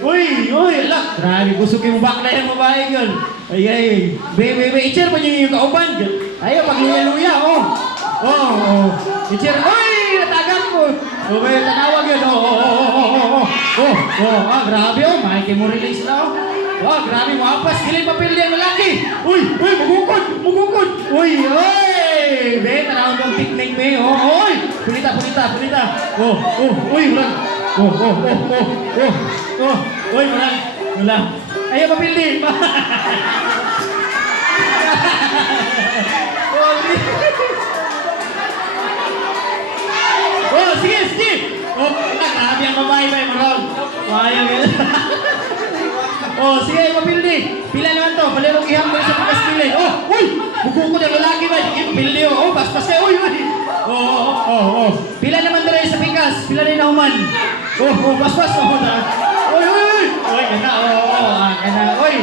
Uy, ala. Grabe, busog yung bakla yung babae yun. Ay. I-cheer pa niyo yung kauban. Ayaw, pagluya-luya, oh. Oh. I-cheer. Uy, natagan ko. Okay, tanawag yun. Grabe, oh. Makikita mo release na, oh. Oh, grabe, mapas. Kilay papel yan, malaki. Uy, mugukod. Uy. Be, tanawag yung picnic, be. Uy. Punita. Uy, ulan. Uy, ulan. Ayaw, papel din. Sige. Grabe ang babae ba yung marong. Ayaw yun. Sige, mapildi. Pila naman to. Palirong iham ko sa pagkaspilin. Uy! Buko ko ng lalaki ba? Pildi, bastos kayo. Uy! Pila naman na rin sa pikas. Pila rin na human. Bastos. Uy, gana. Gana. Uy!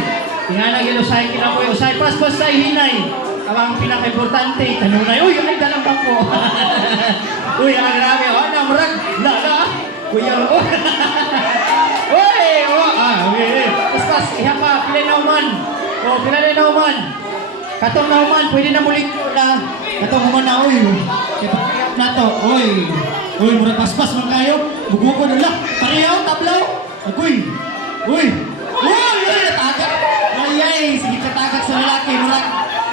Tingnan ang ilusay kinang ko. Usay, paspas sa hinay. Ang pinaka-importante. Tanong na, uy, ay dalang bangko. Uy, ang grabe. Namrag. Kuya, Paspas, iha pa, pila na uman. Katong na uman, pwede na mulik na. Katong uman na, uy. Kaya na to, uy, murag paspas man kayo. Bugo ko nila. Parehaw, tablaw. Uy, natagak. Ay, sige katagak sa lalaki, murag.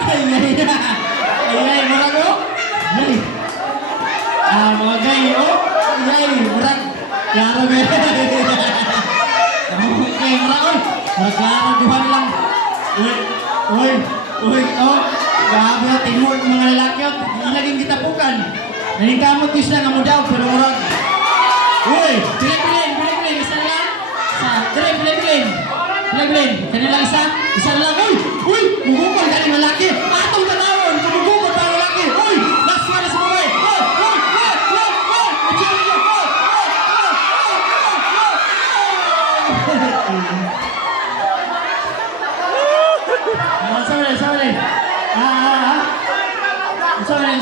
Ay, murag, oh. Mga gay, oh. Ay, murag. Klaro, be. Okay, murag, klaro, duhan lang. Grabe, tingmod mga lalaki, ilaging kitapukan. Naningkamot ko sila nga mo daw, pero murag. Pilin, isa na lang. Pilin. Kanila lang isa na lang. Mugukol ka ng lalaki. Atong tanawon, mugukol ka ng lalaki. Last one na sa babae. Sorry.